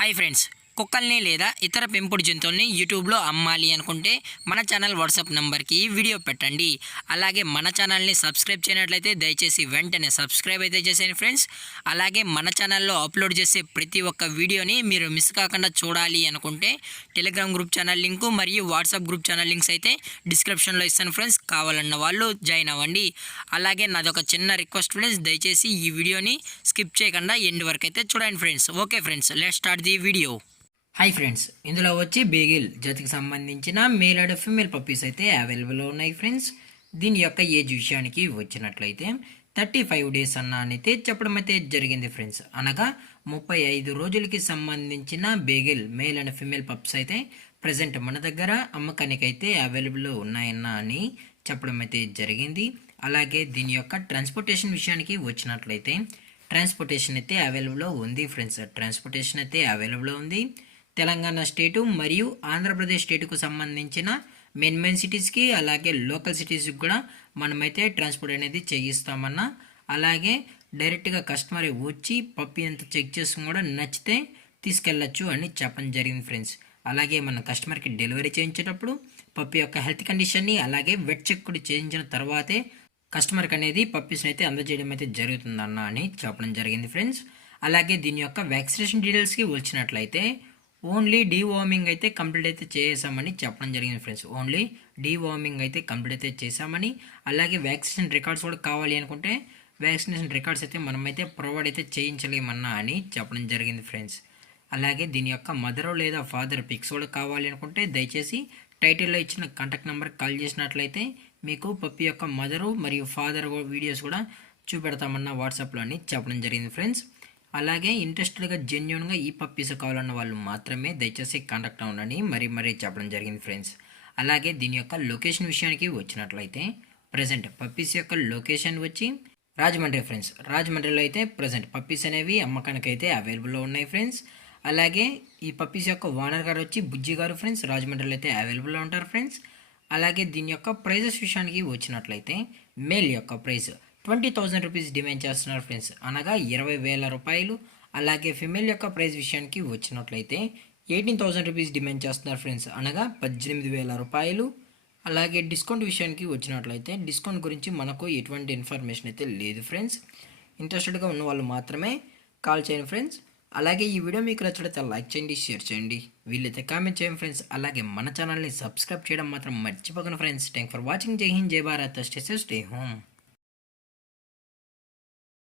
Hi friends, కుక్కల్ని లేదా ఇతర పెంపుడు జంతువుల్ని యూట్యూబ్లో అమ్మాలి అనుకుంటే మన ఛానల్ వాట్సాప్ నెంబర్కి వీడియో పెట్టండి. అలాగే మన ఛానల్ని సబ్స్క్రైబ్ చేయనట్లయితే దయచేసి వెంటనే సబ్స్క్రైబ్ అయితే చేసేయండి ఫ్రెండ్స్. అలాగే మన ఛానల్లో అప్లోడ్ చేసే ప్రతి ఒక్క వీడియోని మీరు మిస్ కాకుండా చూడాలి అనుకుంటే టెలిగ్రామ్ గ్రూప్ ఛానల్ లింకు మరియు వాట్సాప్ గ్రూప్ ఛానల్ లింక్స్ అయితే డిస్క్రిప్షన్లో ఇస్తాను ఫ్రెండ్స్. కావాలన్న వాళ్ళు జాయిన్ అవ్వండి. అలాగే నాదొక చిన్న రిక్వెస్ట్ ఫ్రెండ్స్, దయచేసి ఈ వీడియోని స్కిప్ చేయకుండా ఎండ్ వరకు అయితే చూడండి friends. Okay friends, let's start the video. Hi friends, ఇందులో వచ్చి బేగిల్ జాతికి సంబంధించిన మేల్ అండ్ ఫీమేల్ పప్పీస్ అయితే అవైలబుల్లో ఉన్నాయి ఫ్రెండ్స్. దీని యొక్క ఏజ్ విషయానికి వచ్చినట్లయితే 35 డేస్ అయితే చెప్పడం అయితే జరిగింది ఫ్రెండ్స్. అనగా 35 రోజులకి సంబంధించిన బేగిల్ మేల్ అండ్ ఫీమేల్ పప్స్ అయితే ప్రజెంట్ మన దగ్గర అమ్మకానికి అయితే అవైలబుల్లో అని చెప్పడం అయితే జరిగింది. అలాగే దీని యొక్క ట్రాన్స్పోర్టేషన్ విషయానికి వచ్చినట్లయితే ట్రాన్స్పోర్టేషన్ అయితే అవైలబుల్లో ఉంది ఫ్రెండ్స్. ట్రాన్స్పోర్టేషన్ అయితే అవైలబుల్లో ఉంది. తెలంగాణ స్టేటు మరియు ఆంధ్రప్రదేశ్ స్టేటుకు సంబంధించిన మెయిన్ సిటీస్కి అలాగే లోకల్ సిటీస్కి కూడా మనమైతే ట్రాన్స్పోర్ట్ అనేది చేయిస్తామన్నా. అలాగే డైరెక్ట్గా కస్టమర్ వచ్చి పప్పి అంతా చెక్ చేసుకుని కూడా నచ్చితే తీసుకెళ్ళచ్చు అని చెప్పడం జరిగింది ఫ్రెండ్స్. అలాగే మన కస్టమర్కి డెలివరీ చేయించేటప్పుడు పప్పి యొక్క హెల్త్ కండిషన్ని అలాగే వెట్ చెక్ కూడా చేయించిన తర్వాతే కస్టమర్కి అనేది పప్పీస్ని అయితే అందజేయడం అయితే జరుగుతుందన్న అని చెప్పడం జరిగింది ఫ్రెండ్స్. అలాగే దీని యొక్క వ్యాక్సినేషన్ డీటెయిల్స్కి వచ్చినట్లయితే ఓన్లీ డీవార్మింగ్ అయితే కంప్లీట్ అయితే చేసామని చెప్పడం జరిగింది ఫ్రెండ్స్. ఓన్లీ డీవార్మింగ్ అయితే కంప్లీట్ అయితే చేసామని, అలాగే వ్యాక్సినేషన్ రికార్డ్స్ కూడా కావాలి అనుకుంటే వ్యాక్సినేషన్ రికార్డ్స్ అయితే మనమైతే ప్రొవైడ్ అయితే చేయించలేమన్నా అని చెప్పడం జరిగింది ఫ్రెండ్స్. అలాగే దీని యొక్క మదర్ లేదా ఫాదర్ పిక్స్ కూడా కావాలి అనుకుంటే దయచేసి టైటిల్లో ఇచ్చిన కాంటాక్ట్ నెంబర్కి కాల్ చేసినట్లయితే మీకు పప్పి యొక్క మదరు మరియు ఫాదర్ వీడియోస్ కూడా చూపెడతామన్న వాట్సాప్లో అని చెప్పడం జరిగింది ఫ్రెండ్స్. అలాగే ఇంట్రెస్టెడ్గా జెన్యున్గా ఈ పప్పీస్ కావాలన్న వాళ్ళు మాత్రమే దయచేసి కాంటాక్ట్ అవ్వండి మరీ చెప్పడం జరిగింది ఫ్రెండ్స్. అలాగే దీని యొక్క లొకేషన్ విషయానికి వచ్చినట్లయితే ప్రజెంట్ పప్పీస్ యొక్క లొకేషన్ వచ్చి రాజమండ్రి ఫ్రెండ్స్. రాజమండ్రిలో అయితే ప్రజెంట్ పప్పీస్ అనేవి అమ్మకానికి అయితే అవైలబుల్లో ఉన్నాయి ఫ్రెండ్స్. అలాగే ఈ పప్పీస్ యొక్క ఓనర్ గారు వచ్చి బుజ్జి గారు ఫ్రెండ్స్. రాజమండ్రిలో అయితే అవైలబుల్లో ఉంటారు ఫ్రెండ్స్. అలాగే దీని యొక్క ప్రైజెస్ విషయానికి వచ్చినట్లయితే మేల్ యొక్క ప్రైస్ 20,000 రూపీస్ డిమాండ్ చేస్తున్నారు ఫ్రెండ్స్, అనగా 20,000 రూపాయలు. అలాగే ఫిమేల్ యొక్క ప్రైస్ విషయానికి వచ్చినట్లయితే 18,000 రూపీస్ డిమాండ్ చేస్తున్నారు ఫ్రెండ్స్, అనగా 18,000 రూపాయలు. అలాగే డిస్కౌంట్ విషయానికి వచ్చినట్లయితే డిస్కౌంట్ గురించి మనకు ఎటువంటి ఇన్ఫర్మేషన్ అయితే లేదు ఫ్రెండ్స్. ఇంట్రెస్టెడ్గా ఉన్న వాళ్ళు మాత్రమే కాల్ చేయండి ఫ్రెండ్స్. అలాగే ఈ వీడియో మీకు నచ్చినట్లయితే లైక్ చేయండి, షేర్ చేయండి, వీళ్ళైతే కామెంట్ చేయండి ఫ్రెండ్స్. అలాగే మన ఛానల్ని సబ్స్క్రైబ్ చేయడం మాత్రం మర్చిపోకండి ఫ్రెండ్స్. Thank for watching. జై హింద్, జై Bharat, stay safe, stay home.